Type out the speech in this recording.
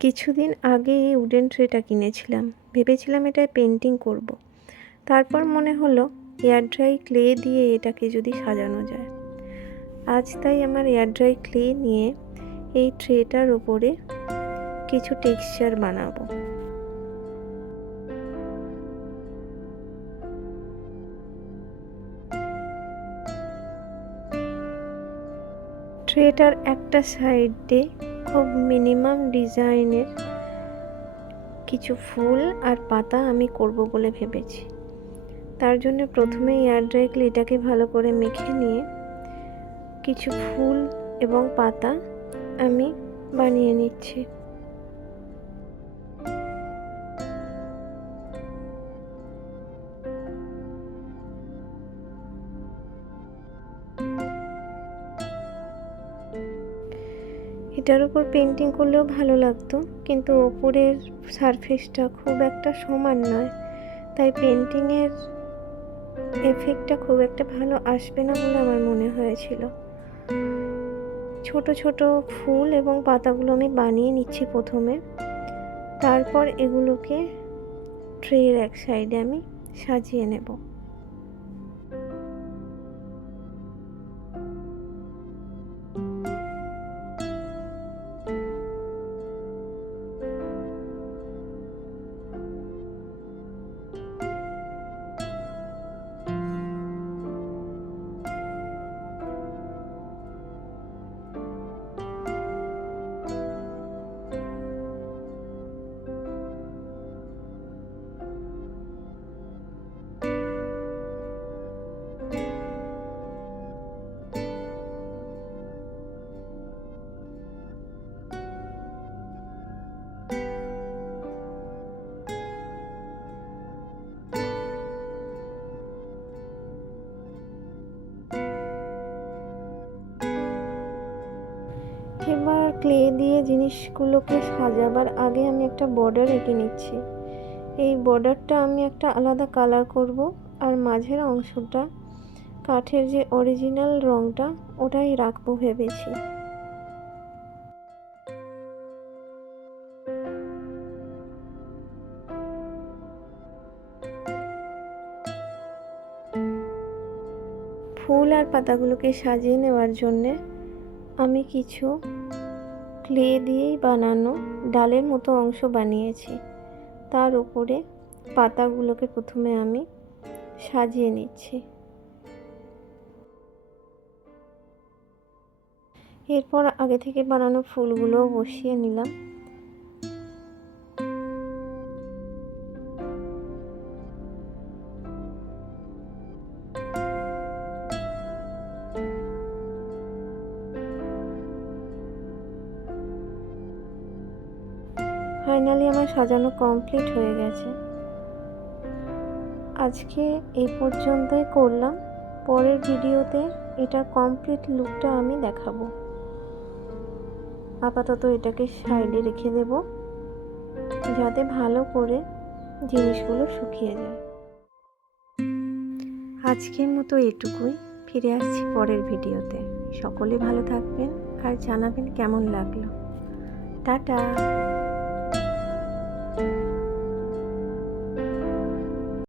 কিছুদিন আগে এই উডেন ট্রেটা কিনেছিলাম, ভেবেছিলাম এটায় পেন্টিং করব। তারপর মনে হলো এয়ার ড্রাই ক্লে দিয়ে এটাকে যদি সাজানো যায়। আজ তাই আমার এয়ার ড্রাই ক্লে নিয়ে এই ট্রেটার ওপরে কিছু টেক্সচার বানাবো। ট্রেটার একটা সাইডে খুব মিনিমাম ডিজাইনের কিছু ফুল আর পাতা আমি করব বলে ভেবেছি। তার জন্য প্রথমে এয়ার ড্রাই ক্লেটাকে ভালো করে মেখে নিয়ে কিছু ফুল এবং পাতা আমি বানিয়ে নিচ্ছি। এটার উপর পেন্টিং করলেও ভালো লাগতো, কিন্তু ওপরের সারফেসটা খুব একটা সমান নয়, তাই পেন্টিংয়ের এফেক্টটা খুব একটা ভালো আসবে না বলে আমার মনে হয়েছিল। ছোট ছোট ফুল এবং পাতাগুলো আমি বানিয়ে নিচ্ছি প্রথমে, তারপর এগুলোকে ট্রের এক সাইডে আমি সাজিয়ে নেব। এবার ক্লে দিয়ে জিনিসগুলোকে সাজাবার আগে আমি একটা বর্ডার এঁকে নিচ্ছি। এই বর্ডারটা আমি একটা আলাদা কালার করব, আর মাঝের অংশটা কাঠের যে অরিজিনাল রঙটা ওটাই রাখবো ভেবেছি। ফুল আর পাতাগুলোকে সাজিয়ে নেওয়ার জন্যে আমি কিছু ক্লে দিয়েই বানানো ডালের মতো অংশ বানিয়েছি। তার উপরে পাতাগুলোকে প্রথমে আমি সাজিয়ে নিচ্ছি। এরপর আগে থেকে বানানো ফুলগুলোও বসিয়ে নিলাম। ফাইনালি আমার সাজানো কমপ্লিট হয়ে গেছে। আজকে এই পর্যন্তই করলাম। পরের ভিডিওতে এটার কমপ্লিট লুকটা আমি দেখাবো। আপাতত এটাকে সাইডে রেখে দেব, যাতে ভালো করে জিনিসগুলো শুকিয়ে যায়। আজকের মতো এটুকুই। ফিরে আসছি পরের ভিডিওতে। সকলে ভালো থাকবেন আর জানাবেন কেমন লাগলো। টাটা।